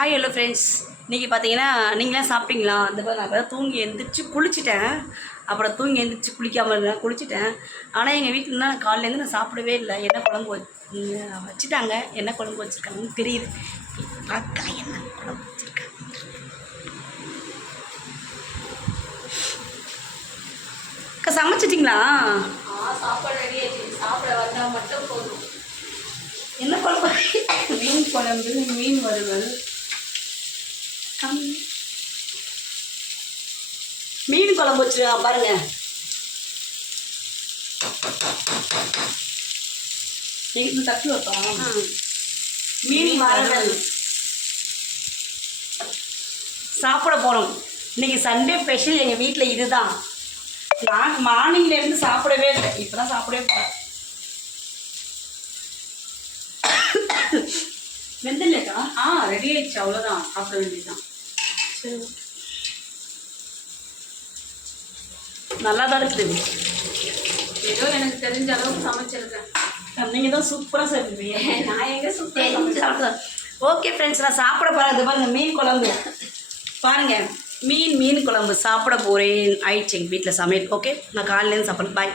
Hi hello friends இன்றைக்கி பார்த்தீங்கன்னா நீங்களாம் சாப்பிட்டீங்களா? அந்த மாதிரி நான் தூங்கி எந்திரிச்சு குளிச்சிட்டேன். அப்புறம் தூங்கி எந்திரிச்சு குளிக்காமல் இருந்தேன் குளிச்சிட்டேன். ஆனால் எங்கள் வீட்டில் நான் காலையிலேருந்து நான் சாப்பிடவே இல்லை. என்ன குழம்பு வச்சு வச்சுட்டாங்க. என்ன குழம்பு வச்சுருக்காங்கன்னு தெரியுது. அக்கா என்ன குழம்பு வச்சுருக்காங்க. அக்கா சமைச்சிட்டிங்களா? ஆ சாப்பாடு ரெடி ஆயிடுச்சு. சாப்பிட வந்தால் மட்டும் போதும். என்ன குழம்பு? மீன் குழம்பு மீன் வறுவல். மீன் குழம்பு வச்சுருக்கான் பாருங்க. எங்களுக்கு தட்டி வைப்போம். மீன் வறுவல். சாப்பிட போகிறோம் இன்னைக்கு சண்டே ஸ்பெஷல் எங்கள் வீட்டில் இதுதான். நான் மார்னிங்லேருந்து சாப்பிடவே இல்லை. இப்போ தான் சாப்பிடவே போகிறேன் வெந்தில்லைக்கா ஆ ரெடி ஆயிடுச்சு. அவ்வளோதான் சாப்பிட வேண்டியதுதான். நல்லா தான் இருக்குது. ஏதோ எனக்கு தெரிஞ்ச அளவுக்கு சமைச்சிருக்கேன். நீங்கள் தான் சூப்பராக செய்வீங்க நான் எங்க சுத்தம் ஓகே ஃப்ரெண்ட்ஸ் நான் சாப்பிட போகிறது பாருங்க மீன் குழம்பு. பாருங்க மீன் மீன் குழம்பு. சாப்பிட போகிறேன் ஆயிடுச்சு எங்கள் வீட்டில் சமையல். ஓகே நான் காலையிலேருந்து சாப்பிட்றேன் பாய்